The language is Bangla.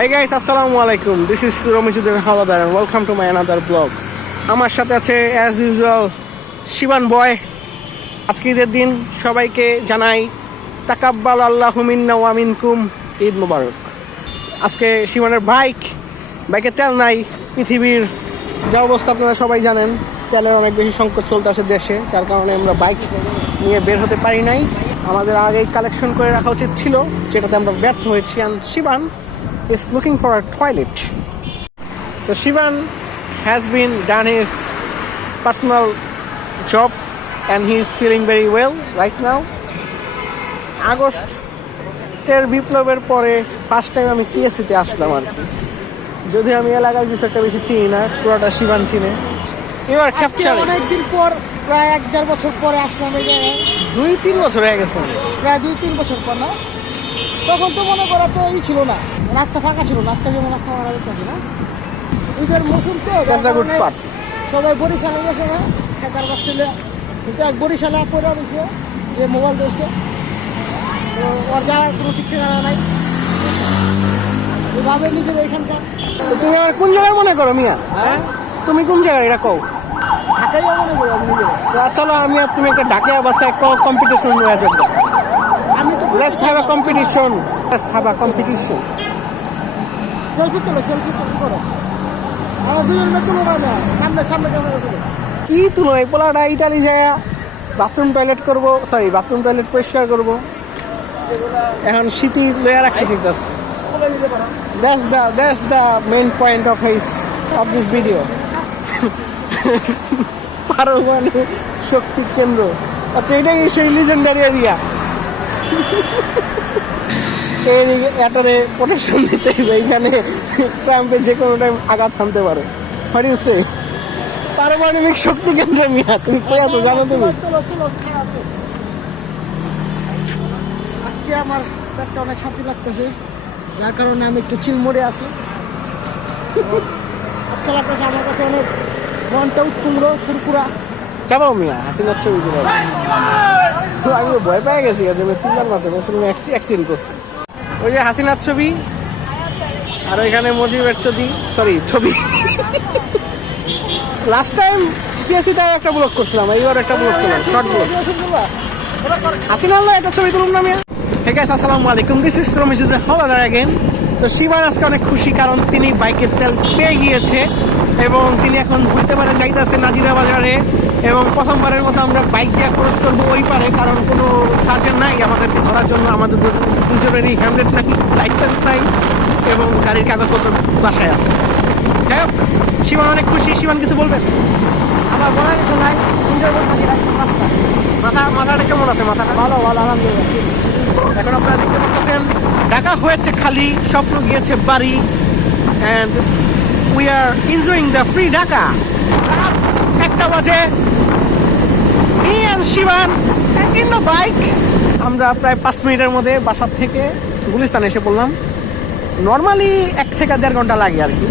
Hey guys, assalamu alaikum. This is Romijudin Haladar and welcome to my another vlog. আমার সাথে আছে as usual শিবান বয়। আজকের দিন সবাইকে জানাই তাকাব্বাল আল্লাহু মিন্না ওয়া মিনকুম, ঈদ মোবারক। আজকে শিবানের বাইকে তেল নাই। পৃথিবীর যা অবস্থা আপনারা সবাই জানেন, তেলের অনেক বেশি সংকট চলতেছে দেশে, যার কারণে আমরা বাইক নিয়ে বের হতে পারি নাই। আমাদের আগেই কালেকশন করে রাখা উচিত ছিল, যেটাতে আমরা ব্যর্থ হয়েছি। and Shivan is looking for a toilet. So Shivan has been done his personal job and he is feeling very well right now. আগস্টের বিপ্লবের পরে ফার্স্ট টাইম আমি টিএসসিতে আসলাম আর কি। যদি আমি এলাকার কিছু একটা বেশি চিনি না, পুরোটা শিবান চিনে। এবার ক্যাপচারে অনেকদিন পর, প্রায় 1-1.5 বছর পরে আসলাম এই জায়গায়। 2-3 বছর হয়ে গেছে, প্রায় 2-3 বছর পর না? তখন তো মনে করা তো ছিল না, রাস্তা ফাঁকা ছিল, রাস্তা যেমন রাস্তা মারা গেছে না। ঈদের মৌসুম তো সবাই বরিশালে গেছে না, ঠেকার বাচ্চা কিন্তু এক বরিশালে পড়ে রয়েছে যে মোবাইল রয়েছে, তো ওর যাওয়ার কোনো ঠিক ঠিকানা নাই। এভাবে নিজের এখানকার। তুমি আমার কোন জায়গায় মনে করো মিয়া? হ্যাঁ, তুমি কোন জায়গায় এটা কও? ঢাকাই মনে করি আমি নিজের। চলো আমি আর তুমি একটা ঢাকা অবস্থায় কম্পিটিশন হয়ে যাবে। আমি তো Let's have a competition. Selfie করো। আমার দুজনের তুলো না, সামনে ক্যামেরা তুলো। কি তুলো? এই পোলাটা ইতালি যায় বাথরুম টয়লেট পরিষ্কার করবো। এখন শীতি লয়া রাখতে চাইতেছে। That's the main point of this video. পারমাণবিক শক্তি কেন্দ্র। আচ্ছা, এটাই সেই লিজেন্ডারি এরিয়া। এটারে প্রোটেকশন দিতে হবে, এখানে ট্রাম্পে যে কোনো টাইম আঘাত হানতে পারে। পারমাণবিক শক্তি কেন্দ্র মিয়া, তুমি কই আছো জানো তুমি? আজকে আমার পেটটা অনেক শান্তি লাগতেছে, যার কারণে আমি একটু চিলমোড়ে আছি। আজকে লাগতেছে আমার কাছে অনেক মনটা উৎফুল্ল, ফুরফুরা। যাবো মিয়া, হাসিনার ছবি দিলাম। আমি ভয় পেয়ে গেছি, চিন্তার মাসে অ্যাক্সিডেন্ট করছি। ওই যে হাসিনার ছবি, আর ওইখানে মুজিবের ছবি। লাস্ট টাইম পিএসসিটায় একটা ব্লগ করছিলাম, এইবার একটা ব্লগ করলাম, শর্ট ব্লগ। হাসিনার একটা ছবি তুলুন না মিয়া। হে গাইস, আসসালামু আলাইকুম। This is Ramizuddin Howlader again. তো শিবান আজকে অনেক খুশি, কারণ তিনি বাইকের তেল পেয়ে গিয়েছে এবং তিনি এখন ঘুরতে পারে যাইতেছে নাজিরা বাজারে। এবং প্রথমবারের মতো আমরা বাইক দিয়ে ক্রস করবো ওই পারে, কারণ কোনো সার্জেন্ট নাই আমাদেরকে ধরার জন্য। আমাদের দুজনেরই হেলমেট নাই, লাইসেন্স নাই এবং গাড়ির কাগজপত্র বাসায় আছে। যাই হোক, শিবান অনেক খুশি। শিবান কিছু বলবেন? আমার বলার কিছু নাই, মাথাটা কেমন আছে? মাথাটা ভালো আলহামদুলিল্লাহ। এখন আপনারা দেখতে পাচ্ছেন ঢাকা হয়েছে খালি, স্বপ্ন গিয়েছে বাড়ি। And we are enjoying the free Dhaka. রাত 1টা বাজে, me and Shivan in the bike. আমরা প্রায় 5 মিনিটের মধ্যে বাসার থেকে গুলিস্তান এসে পড়লাম। নর্মালি 1 থেকে 1.5 ঘন্টা লাগে আর কি।